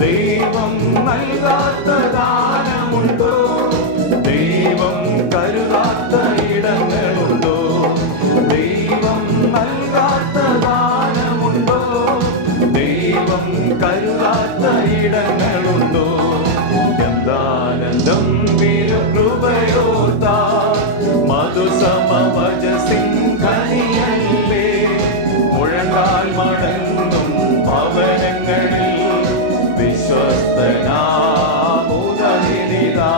ദൈവം നൽകാത്ത ദാനമുണ്ടോ? ദൈവം കരുതാത്ത ഇടങ്ങളുണ്ടോ? ദൈവം നൽകാത്ത ദാനമുണ്ടോ? ദൈവം കരുതാത്ത ഇടങ്ങളുണ്ടോ? എന്താനന്ദം കൃപയോർത്താ മധുസമവചസിംഹനിയല്ലേ. മുഴങ്കാൽ മടങ്ങും ഭവനങ്ങളിൽ വിശ്വസ്തനാമുദനിതാ.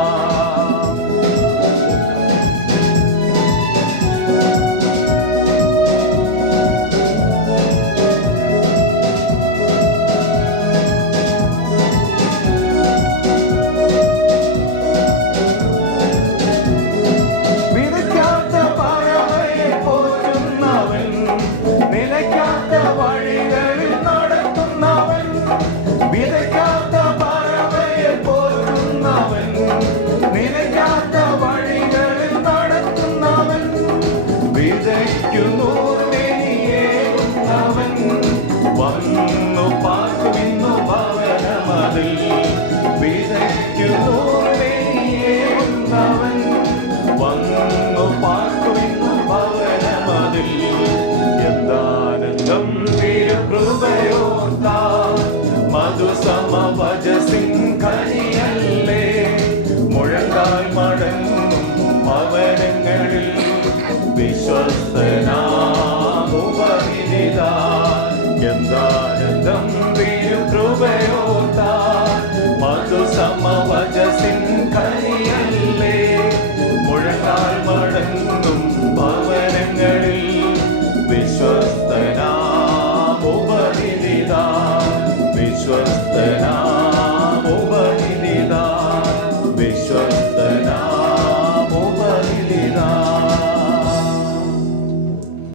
വന്നു പാർക്കുവിന്നു ഭവനമതിൽ വിതയ്ക്കുന്നവൻ വന്നു പാർക്കുവിന്നു ഭവനമതിൽ. എന്താനന്ദം തിരുകൃപയോർത്താ മധുസമവചസിംഹനിയല്ലേ. മുഴങ്കാൽ മടങ്ങും ഭവനങ്ങളിൽ വിശ്വസ്തനാമുപനിതാ. എന്താനന്ദം തിരുകൃപയോർത്താ മധുസമവചസിംഹനിയല്ലേ. മുഴങ്കാൽ മടങ്ങും ഭവനങ്ങളിൽ വിശ്വസ്തനാമുപനിതാ. വിശ്വസ്തനാ